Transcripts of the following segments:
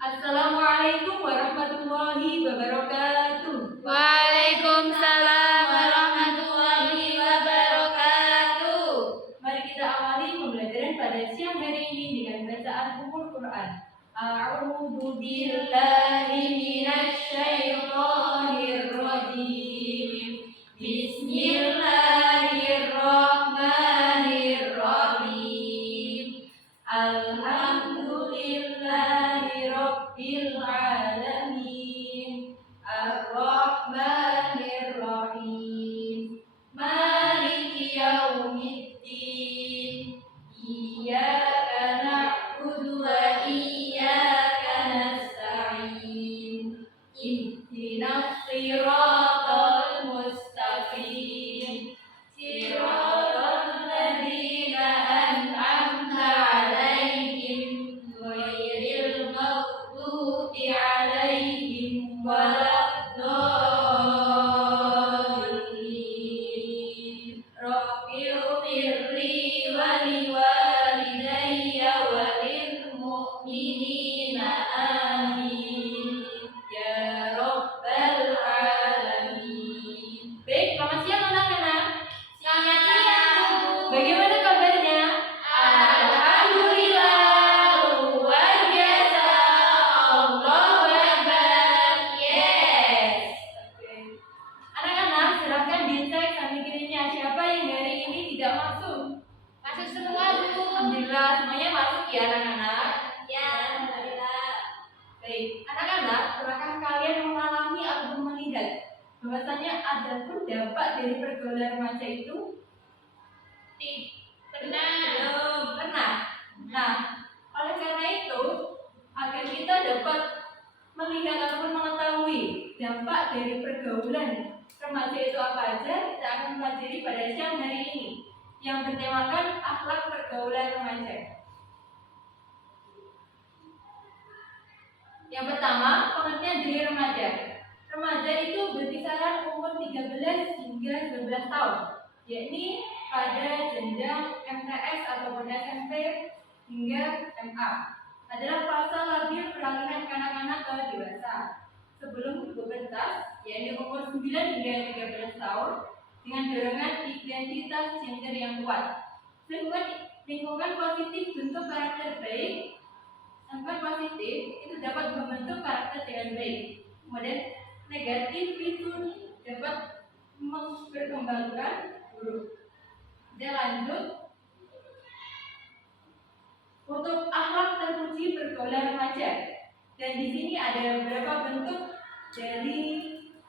Assalamualaikum warahmatullahi wabarakatuh. Waalaikumsalam warahmatullahi wabarakatuh. Mari kita awali pembelajaran pada siang hari ini dengan bacaan Ummul Quran. A'udzu billahi minasy syaithanir rajim. Bismillahirrahmanirrahim. Alhamdulillahi rabbil alamin. Ar-Rahmanir Rahim. Maliki yaumiddin. Iyyaka na'budu wa iyyaka nasta'in. Ihdinas shiratal mustaqim. Shiratal ladzina an'amta 'alaihim ghairil maghdubi 'alaihim waladdallin. Rabbighfirli wa liwalidayya wa lil mu'minina amin ya rabbal alamin. Baik, selamat siang anak-anak. Selamat siang, Bu. Bagaimana kabarnya? Alhamdulillah, luar biasa. Allahu Akbar. Yes. Oke. Anak-anak, silahkan dicek samping kirinya siapa yang hari ini tidak masuk. Masuk semua, Bu. Alhamdulillah semuanya masuk ya anak-anak. Ya, alhamdulillah. Baik, anak-anak, apakah kalian mengalami atau melihat bahwasanya ada pun dampak dari pergaulan remaja itu? Benar. Belum pernah. Nah, oleh karena itu, agar kita dapat melihat ataupun mengetahui dampak dari pergaulan remaja itu apa aja, kita akan pelajari pada siang hari ini yang bertemakan akhlak pergaulan remaja. Yang pertama, pengertian dari remaja. Remaja itu berkisaran umur 13 hingga 19 tahun, yakni pada jenjang MTS ataupun SMP hingga MA. Adalah fase labil peralihan kanak-kanak ke dewasa. Sebelum pubertas, yakni umur 9 hingga 13 tahun, dengan dorongan identitas gender yang kuat. Lingkungan positif bentuk karakter baik. Lingkungan positif itu dapat membentuk karakter dengan baik. Kemudian negatif itu dapat berkembangkan buruk. Kita lanjut. Untuk akhlak terpuji pergaulan remaja. Dan di sini ada beberapa bentuk dari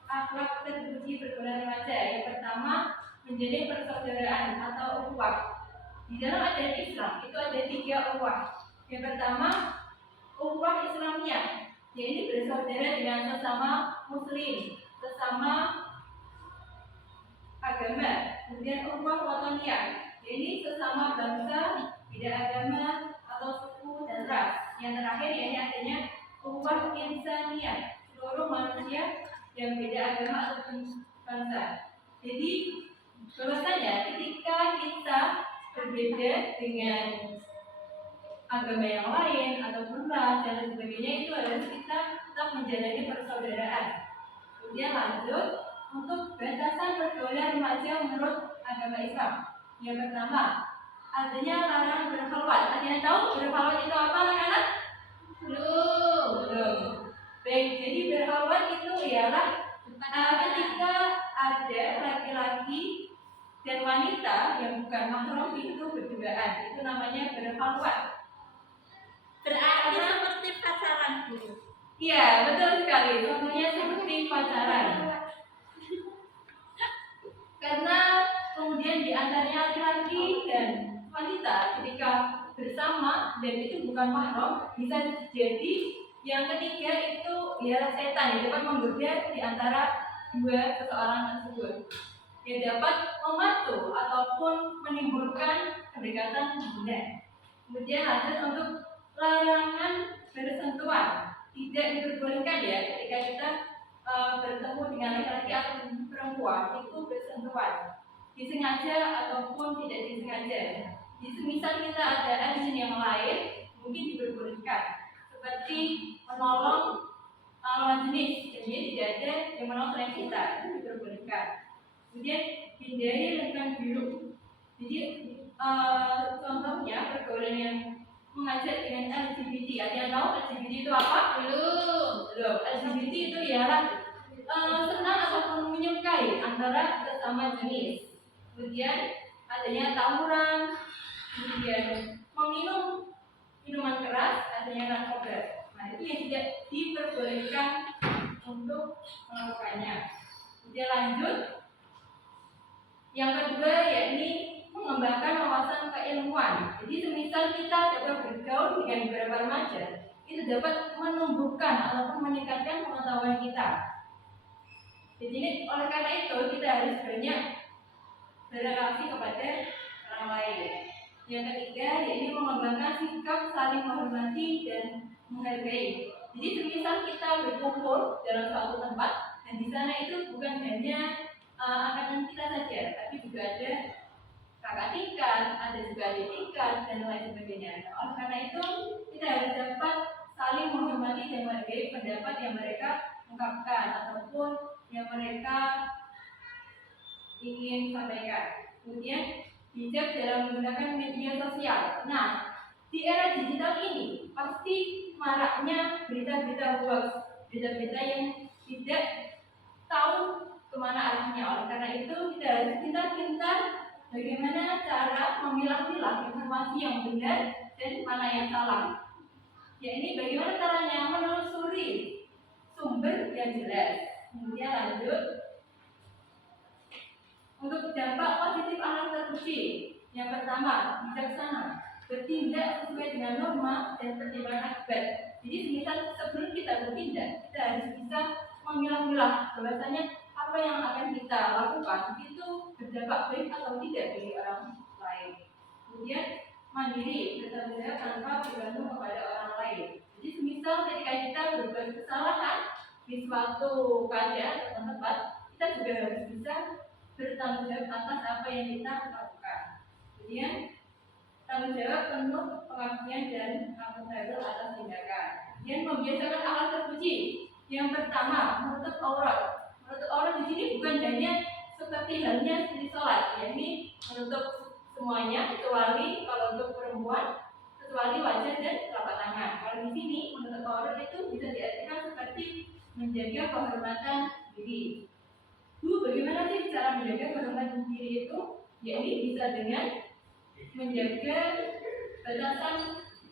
akhlak terpuji pergaulan remaja. Yang pertama, menjadi persaudaraan atau ukhuwah. Di dalam ajaran Islam itu ada 3 ukhuwah. Yang pertama, ukhuwah Islamiyah, yaitu bersaudara dengan sesama muslim, sesama agama. Kemudian ukhuwah wataniyah, yaitu sesama bangsa, beda agama atau suku dan ras. Yang terakhir yaitu adanya ukhuwah insaniyah, seluruh manusia yang beda agama ataupun bangsa. Jadi bahwasanya ketika kita berbeda dengan agama yang lain ataupun ras dan lain sebagainya, itu harus kita tetap menjalani persaudaraan. Kemudian lanjut untuk batasan pergaulan remaja menurut agama Islam. Yang pertama, adanya larangan berkhalwat. Ada yang tahu berkhalwat itu apa, anak-anak? Belum. Baik, jadi berkhalwat itu ialah ketika ada laki-laki dan wanita yang bukan mahram itu berduaan. Itu namanya berkhalwat. Berarti seperti pacaran, Bu. Iya, betul sekali. Contohnya seperti pacaran. Karena kemudian di antaranya laki-laki dan wanita ketika bersama dan itu bukan mahram, bisa jadi yang ketiga itu ialah setan yang dapat menggoda di antara dua seseorang tersebut, yang dapat membantu ataupun menimbulkan kedekatan hubungan. Kemudian lanjut untuk larangan bersentuhan. Tidak diperbolehkan ya ketika kita bertemu dengan laki-laki atau perempuan itu bersentuhan, disengaja ataupun tidak disengaja. Di semisal kita ada anjing yang lain mungkin diperbolehkan, seperti menolong lawan jenis, jadi tidak ada yang menolong selain kita, itu diperbolehkan. Kemudian hindari lingkungan biru. Jadi contohnya pergaulan yang mengajak dengan LGBT. Ada yang tahu LGBT itu apa? Belum. LGBT itu ialah senang ataupun menyukai antara sesama jenis. Kemudian adanya tawuran, kemudian meminum minuman keras, adanya narkoba. Nah, itu yang tidak diperbolehkan untuk melakukannya. Kemudian lanjut, yang kedua yakni mengembangkan wawasan keilmuan. Jadi semisal kita dapat bergaul dengan beberapa remaja, itu dapat menumbuhkan ataupun meningkatkan pengetahuan kita. Jadi oleh karena itu kita harus banyak berrelasi kepada orang lain. Yang ketiga yaitu mengembangkan sikap saling menghormati dan menghargai. Jadi semisal kita berkumpul dalam suatu tempat dan di sana itu bukan hanya angkatan kita saja, tapi juga ada kakak tingkat, ada juga adik tingkat dan lain sebagainya. Oleh karena itu kita harus dapat saling menghormati dan menghargai pendapat yang mereka ungkapkan ataupun yang mereka ingin sampaikan. Kemudian bijak dalam menggunakan media sosial. Nah, di era digital ini pasti maraknya berita-berita hoax, berita-berita yang tidak tahu kemana arahnya. Oleh karena itu kita harus pintar-pintar bagaimana cara memilah-milah informasi yang benar dan mana yang salah. Ya ini bagaimana caranya menelusuri sumber yang jelas. Kemudian lanjut, untuk dampak positif akhlak terpuji. Yang pertama, bijaksana, bertindak sesuai dengan norma dan pertimbangan akibat. Jadi semisal sebelum kita bertindak, kita harus bisa memilah-milah bahwasanya apa yang akan kita lakukan itu berdampak baik atau tidak bagi orang lain. Kemudian mandiri, bertanggung jawab tanpa bergantung kepada orang lain. Jadi semisal ketika kita berbuat kesalahan di suatu keadaan atau tempat, kita juga harus bisa bertanggung jawab atas apa yang kita lakukan. Kemudian tanggung jawab penuh pengabdian dan akuntabel atas tindakan. Kemudian membiasakan akhlak terpuji. Yang pertama, menutup aurat. Menutup aurat di sini bukan hanya seperti halnya seperti sholat, yakni menutup semuanya kecuali kalau untuk perempuan kecuali wajah dan telapak tangan. Kalau di sini menutup aurat itu bisa diartikan seperti menjaga kehormatan diri. Bagaimana sih cara menjaga kehormatan diri itu? Yakni bisa dengan menjaga batasan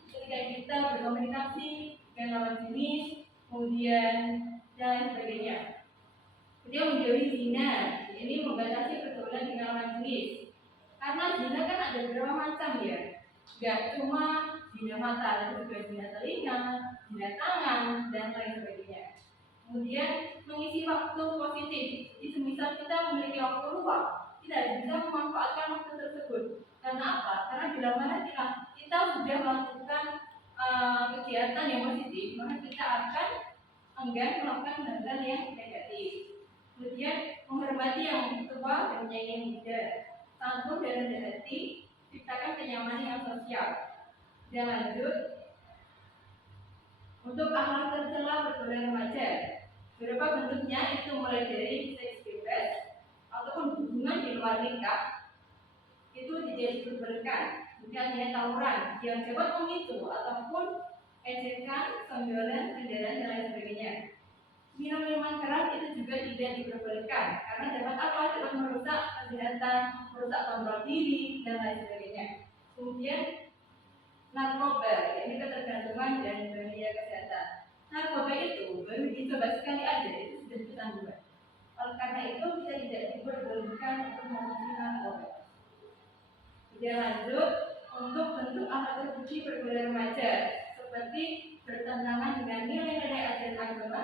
ketika kita berkomunikasi dengan lawan jenis, kemudian dan sebagainya. Kemudian menjauhi zina, ini membatasi pergaulan dengan lawan jenis. Karena zina kan ada beberapa macam ya, nggak cuma zina mata, ada juga zina telinga, zina tangan dan lain sebagainya. Kemudian mengisi waktu positif. Jadi semisal kita memiliki waktu luang, kita harus bisa memanfaatkan waktu tersebut. Karena apa? Karena bila mana kita sudah melakukan kegiatan yang positif, maka kita akan enggan melakukan hal-hal yang negatif. Kemudian menghormati yang tua dan menyayangi yang muda, santun dan rendah hati, ciptakan kenyamanan yang sosial. Dan lanjut, untuk akhlak tercela pergaulan remaja, beberapa bentuknya itu mulai dari seks bebas ataupun hubungan di luar nikah itu tidak diperbolehkan. Kemudian adanya tawuran yang dapat memicu ataupun ejekan, sonjolan, kendaraan dan lain sebagainya. Minum minuman keras itu juga tidak diperbolehkan karena dapat apa? Dapat merusak kesehatan, merusak kontrol diri dan lain sebagainya. Kemudian narkoba, ini ketergantungan dan bahaya kesehatan. Narkoba itu baru dicoba sekali aja itu sudah kecanduan. Oleh karena itu kita tidak diperbolehkan untuk mengonsumsi narkoba. Kemudian lanjut, untuk bentuk akhlak terpuji pergaulan remaja seperti bertentangan dengan nilai-nilai ajaran agama.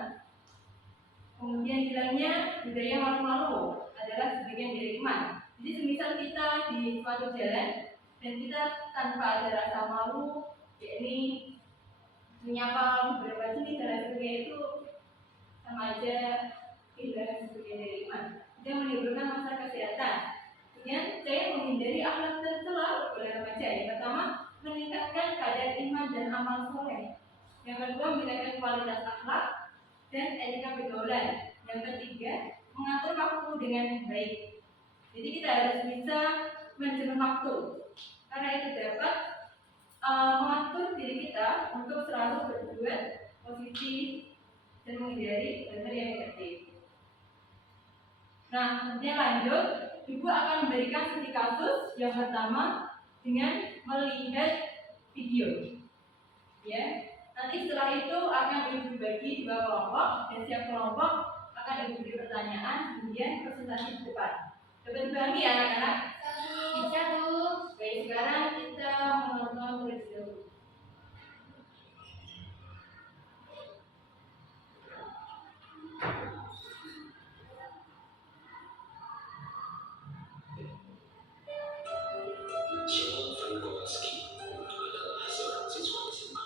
Kemudian hilangnya budaya malu-malu adalah sebagian dari iman. Jadi semisal kita di suatu jalan dan kita tanpa ada rasa malu, yakni menyapa beberapa jenis dan lain sebagainya itu sama aja kehilangan sebagian dari iman. Dia menimbulkan masalah kesehatan. Kemudian saya menghindari akhlak tercela oleh remaja. Yang pertama, meningkatkan kadar iman dan amal soleh. Yang kedua, meningkatkan kualitas akhlak dan etika pergaulan. Yang ketiga, mengatur waktu dengan baik. Jadi kita harus bisa manajemen waktu, karena itu dapat mengatur diri kita untuk selalu berbuat positif dan menghindari hal-hal yang negatif. Nah, kemudian lanjut, Ibu akan memberikan studi kasus yang pertama dengan melihat video. Ya, nanti setelah itu akan Ibu bagi dua kelompok dan setiap kelompok akan Ibu beri pertanyaan, kemudian presentasi di depan. Dapat dipahami ya anak-anak? Bisa, Bu. Baik, sekarang kita menonton video. Shimon Kowalski adalah seorang siswa SMA.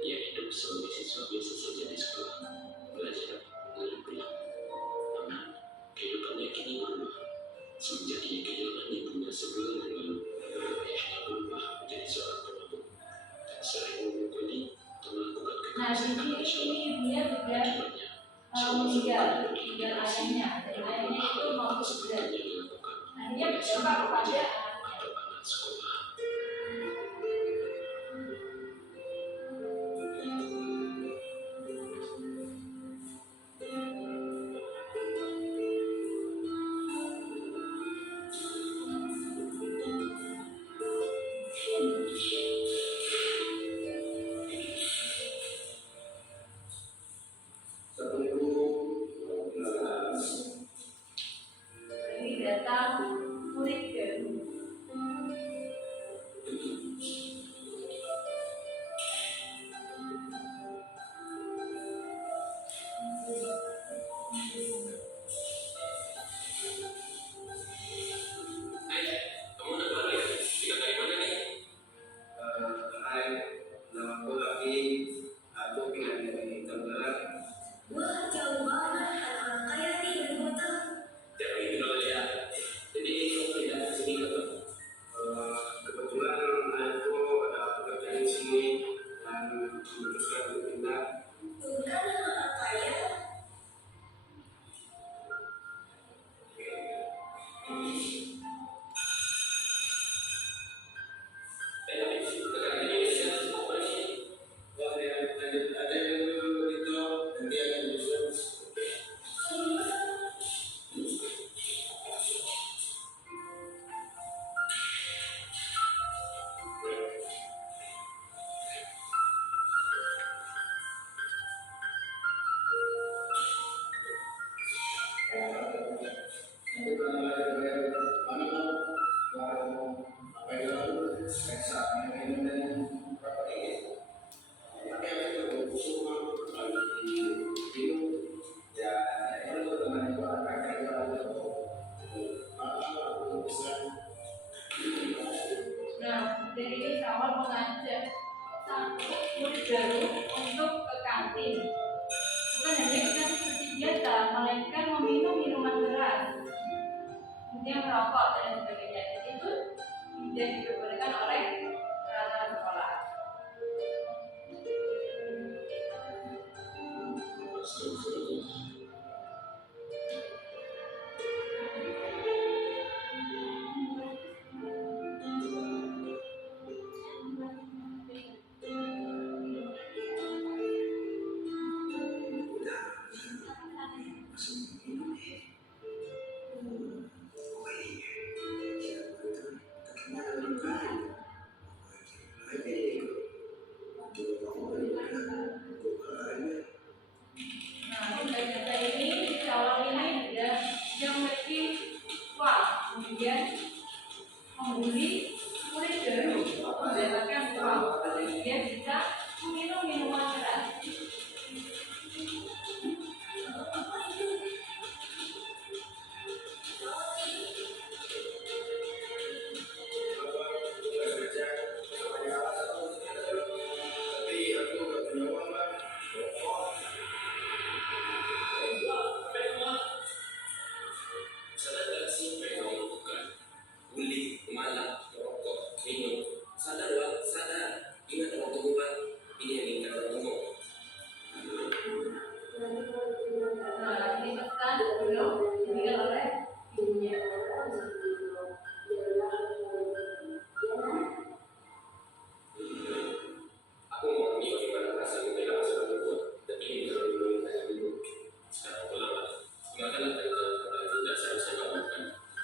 Ia hidup sebagai siswa biasa saja di sekolah, belajar, lalu pulang. Namun, kehidupannya kini berubah. Semenjak ia kehilangan ibunya sebulan yang lalu, ayahnya berubah menjadi seorang pemabuk dan sering memukuli atau melakukan Nah, kekerasan di kepada sini suami. dia sudah Akibatnya, meninggal ayahnya, dan ayahnya itu mau bekerja. sepertinya dilakukan Akhirnya oleh berdampak seorang kepada remaja anaknya. atau anak sekolah. Ini data murid baru. Kamu udah baru ya? Tinggal dari mana nih? Hai, nama aku Raffi. Aku tinggal di Tangerang. Wah, jauh banget. Orang kaya nih dari kota. Jauh itu loh ya. Jadi kamu pindah ke sini kapan? Kebetulan aku ada pekerjaan di sini dan memutuskan untuk pindah. Tuh kan orang kaya. Tapi sekarang di Indonesia semua pada sini. Wah, ada yang dulu itu nanti akan menyusul. Nah, dari ini awal mengajak satu murid baru untuk ke kantin. Bukan hanya kita seperti biasa, melainkan meminum minuman keras, kemudian merokok dan sebagainya. Dan itu tidak diperbolehkan oleh peraturan sekolah. Astagfirullah. Nah, data ini di awal ini sudah yang memiliki uang, kemudian membuli murid baru mendapatkan uang, dia bisa meminum minuman keras. Tapi aku gak punya uang, Pak. merasa kita tidak bisa berbuat. Dan ini bisa dilindungi dengan itu. Sekarang ulama, ingatkanlah kata tidak seharusnya kamu lakukan.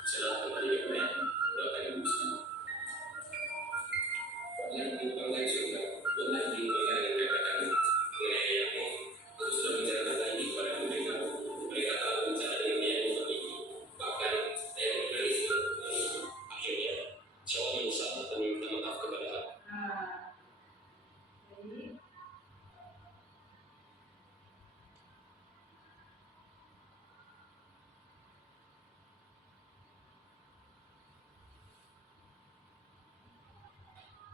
Setelah kembali ke dunia, doakan ibu bersama. Pernah di konteks surga, pernah di konteks yang dikatakan mengenai Yakub, aku sudah menceritakan lagi kepada mereka. Mereka tahu rencana dirinya yang memiliki. Bahkan saya menangis akhirnya seorang Musa meminta maaf kepada Allah. Baik.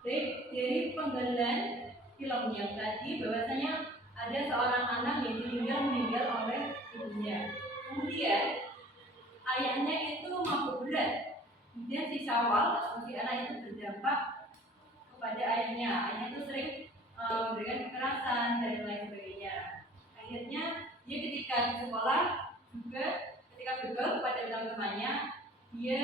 Baik, dari penggalan film yang tadi bahwasanya ada seorang anak yang meninggal oleh ibunya. Kemudian ayahnya itu mabuk berat. Kemudian si Syawal atau si anak itu berdampak kepada ayahnya. Ayahnya itu sering memberikan kekerasan dan lain sebagainya. Akhirnya dia ketika di sekolah juga ketika begal kepada teman-temannya dia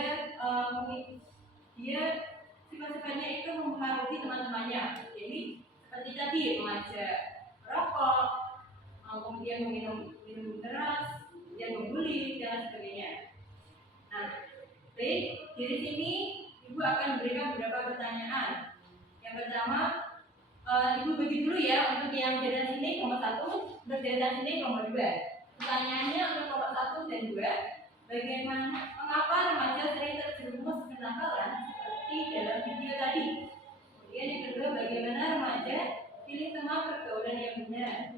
sifat-sifatnya itu mempengaruhi teman-temannya. Jadi seperti tadi mengajak merokok, kemudian minum keras, kemudian membuli dan sebagainya. Nah, baik, dari sini ibu akan memberikan beberapa pertanyaan. Yang pertama, ibu bagi dulu ya untuk yang deretan sini kelompok 1, untuk deretan sini kelompok 2. Pertanyaannya untuk kelompok 1 dan 2, mengapa remaja sering terjerumus ke kenakalan seperti dalam video tadi? Kemudian yang kedua, bagaimana remaja pilih teman pergaulan yang benar?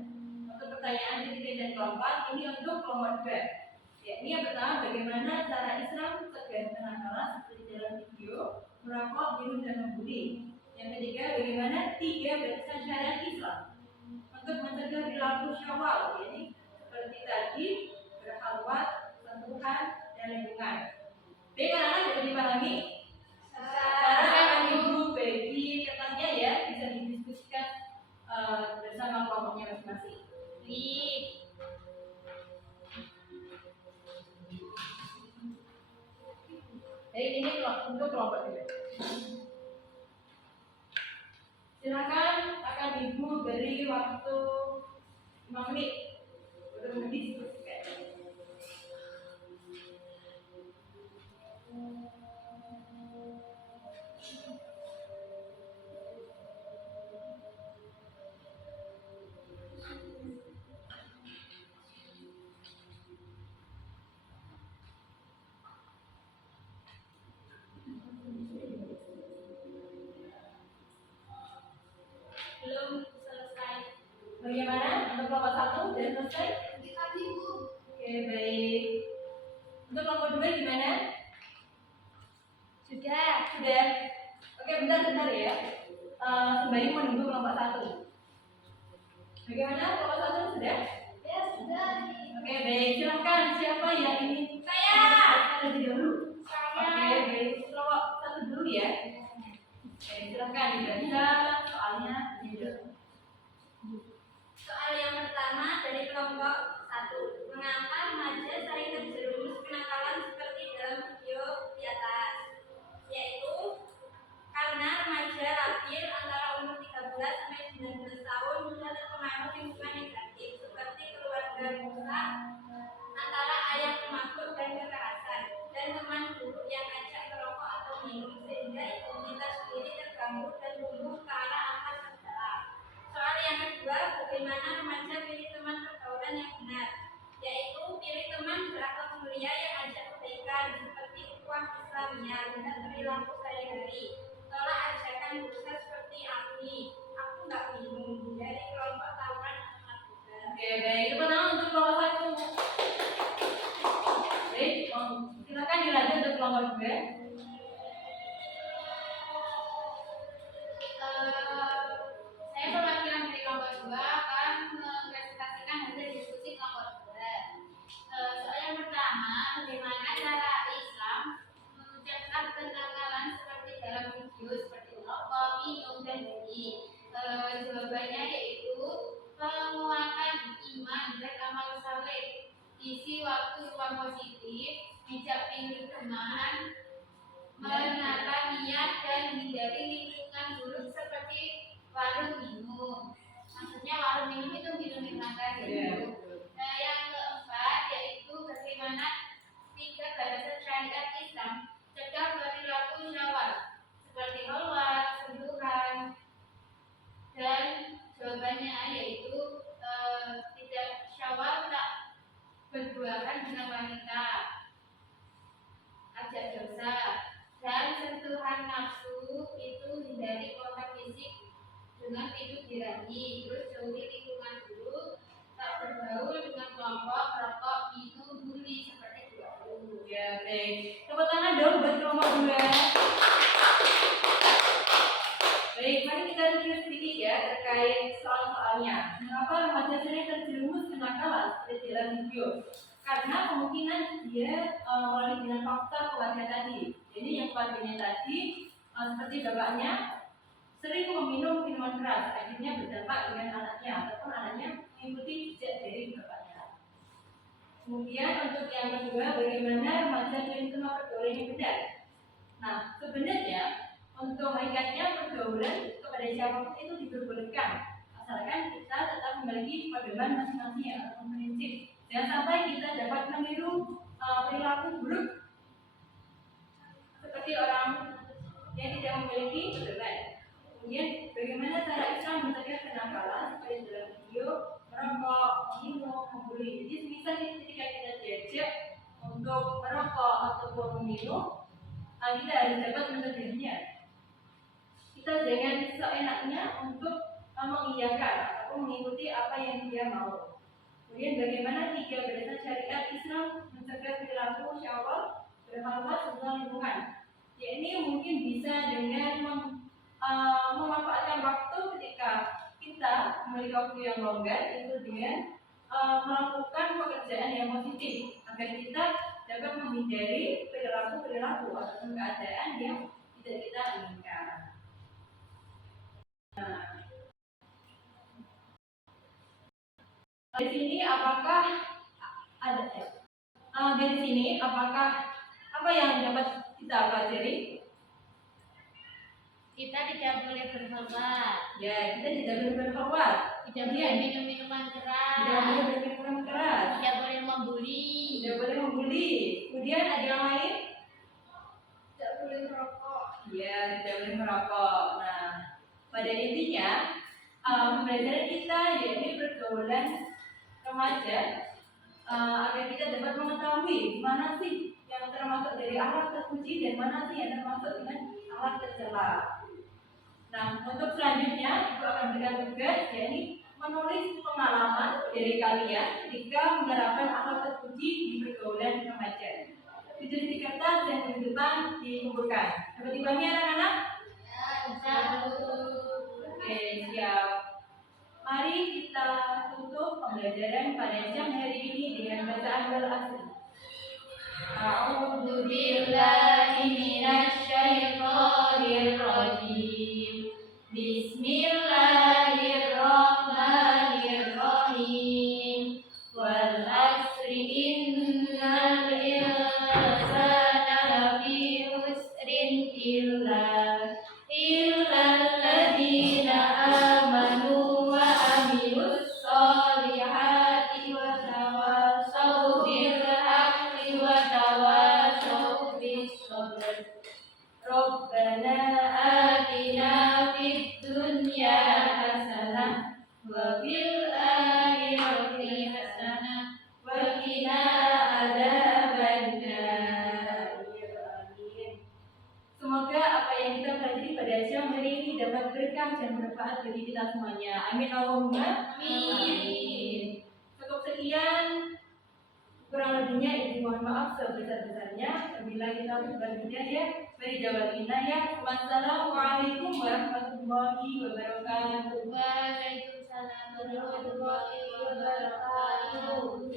Untuk pertanyaan ketiga dan keempat, ini untuk kelompok 2. Yakni yang pertama, bagaimana cara Islam mencegah kenakalan seperti dalam video, merokok, minum dan membuli? Yang ketiga, bagaimana 3 batasan syariat Islam untuk mencegah perilaku syawal, jadi seperti tadi berhalwat, sentuhan, dan lingkungan. Baik, anak-anak sudah dipahami? Sekarang akan ibu bagi kertasnya ya, bisa didiskusikan bersama kelompoknya masing-masing. Baik, ini untuk kelompok 2. Silakan, akan ibu beri waktu 5 menit untuk mendiskusikan. Belum selesai. Bagaimana? Untuk kelompok 1 sudah selesai? Oke, baik. Untuk kelompok 2 gimana? Sudah. Oke, bentar ya. Sembari menunggu kelompok 1. Bagaimana? Kelompok 1 sudah? Ya, sudah. Oke, baik. Silakan, siapa yang ingin terlebih dahulu? Oke, baik. Kelompok 1 dulu ya. Oke, silakan dibaca soalnya tidak. Soal yang pertama dari kelompok 1. Mengapa remaja sering terjerumus kenakalan seperti dalam video di atas? Yaitu karena remaja labil antara umur 13 sampai 19 tahun mudah terpengaruh lingkungan negatif seperti keluarga rusak, antara ayah pemabuk dan kekerasan, dan teman buruk yang ajak merokok atau minum, sehingga imunitas diri terganggu dan tumbuh ke arah akal terdalam. Soal yang kedua, bagaimana remaja pilih teman pergaulan yang benar? Yaitu pilih teman berakhlak mulia yang ajak kebaikan seperti ukhuwah Islamiyah, benar perilaku sehari-hari. Tolak ajakan dosa seperti aku nggak minum, dari kelompok tawuran anak muda. Oke, baik. Tepuk tangan untuk kelompok 1. Baik, silakan dilanjut untuk kelompok 2. Saya perwakilan dari kelompok 2 akan mempresentasikan hasil diskusi kelompok 2. Soal yang pertama, bagaimana cara Islam mencegah kenakalan seperti dalam video seperti merokok, minum, dan membuli? Jawabannya yaitu penguatan iman dan amal saleh, isi waktu ruang positif, bijak pilih teman, menata niat dan hindari lingkungan buruk seperti warung minum. Maksud yaitu tidak syawal tak berduaan dengan wanita, ajak dosa, dan sentuhan nafsu itu hindari kontak fisik dengan hidup dirahi, terus jauhi lingkungan buruk, tak bergaul dengan kelompok rokok, minum, bully seperti itu. Ya, baik. Tepuk tangan dong buat kelompok 2. Baik, mari kita review sedikit ya terkait soal-soalnya. Mengapa remaja sering terjerumus kenakalan seperti dalam video? Karena kemungkinan dia melalui dengan faktor keluarga tadi. Jadi yang keluarganya tadi seperti bapaknya sering meminum minuman keras, akhirnya berdampak dengan anaknya ataupun anaknya mengikuti jejak dari bapaknya. Kemudian untuk yang kedua, bagaimana remaja menerima pergaulan yang benar? Nah, sebenarnya untuk mengikatnya pergaulan kepada siapapun itu diperbolehkan, asalkan kita tetap memiliki pedoman masing-masing atau prinsip. Jangan sampai kita dapat meniru perilaku buruk seperti orang yang tidak memiliki pedoman. Kemudian bagaimana cara Islam mencegah kenakalan seperti dalam video merokok, minum, membuli. Jadi misalnya ketika kita diajak untuk merokok ataupun meminum, kita harus dapat mencegahnya. Kita jangan seenaknya untuk mengiyakan ataupun mengikuti apa yang dia mau. Kemudian bagaimana 3 berdasar syariat Islam mencegah perilaku syahwat berhalwat sebuah lingkungan. Ya ini mungkin bisa dengan memanfaatkan waktu ketika kita memiliki waktu yang longgar itu dengan melakukan pekerjaan yang positif agar kita dapat menghindari perilaku ataupun keadaan yang tidak kita inginkan. Dari sini apakah ada dari sini apakah apa yang dapat kita pelajari? Kita tidak boleh berkhawat, Ya, kita tidak boleh berkhawat, tidak boleh minum minuman keras, tidak boleh berminum keras, tidak boleh membuli, tidak boleh membuli. Kemudian ada yang lain? tidak boleh merokok. Ya, tidak boleh merokok. Nah, pada intinya pembelajaran kita yaitu pergaulan remaja agar kita dapat mengetahui mana sih yang termasuk dari akhlak terpuji dan mana sih yang termasuk dengan akhlak tercela. Nah, untuk selanjutnya Ibu akan berikan tugas yakni menulis pengalaman dari kalian ketika menerapkan akhlak terpuji di pergaulan remaja. Tulis di kertas dan di depan dikumpulkan. Dapat dipahami anak-anak? Oke, siap. Mari kita tutup pembelajaran pada jam hari ini dengan bacaan wal-asr. A'udzu billahi minasy syaithanir rajim. Bismillahirrahmanirrahim. Wal asri innal insana lafi khusrin illa alladzina amanu wa amilus solihati wa tawassaw bil haqqi wa tawassaw bis sabr. Rabbana atina fid dunya hasanah wa fil akhirati hasanah wa qina adzabannar. Semoga apa yang kita pelajari pada siang hari ini dapat berkah dan bermanfaat bagi kita semuanya. Amin Allahumma amin. Cukup sekian, kurang lebihnya ibu mohon maaf sebesar-besarnya. Bila kita berbudaya, beri jawab inayah. Wassalamualaikum warahmatullahi wabarakatuh. Waalaikumsalam warahmatullahi wabarakatuh.